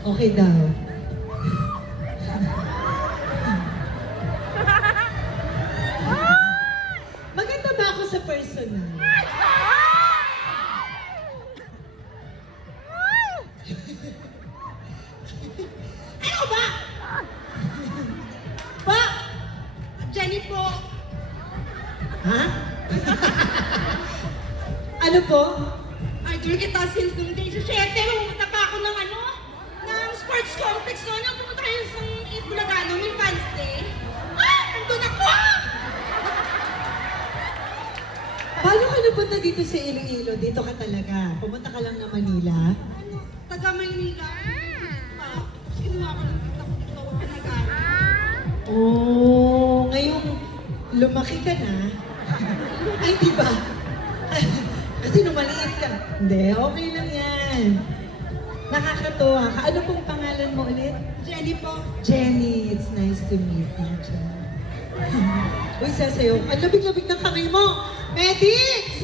Okay daw. Maganda ba ako sa personal? Ano ba? Pa? Jenny po. Ha? Ano po? Idol kita since nung day sa 7. Pumunta pa ako ng ng sports complex noon. Nang pumunta kayo sa Bulagano, may fans day. Nandun ako! Paano ka napunta dito sa Iloilo? Dito ka talaga. Pumunta ka lang ng Manila? Taga Maynila. Kinuha ko lang. Dito ako pinag-aaral. Oh, ngayong lumaki ka na. Ay, di ba? Kasi nung maliit ka. Hindi, okay lang yan. Nakakatuwa ka. Ano pong pangalan mo ulit? Jenny po. Jenny, it's nice to meet you, Jenny. Uy, sasayaw. Ang labig-labig ng kamay mo! Medics!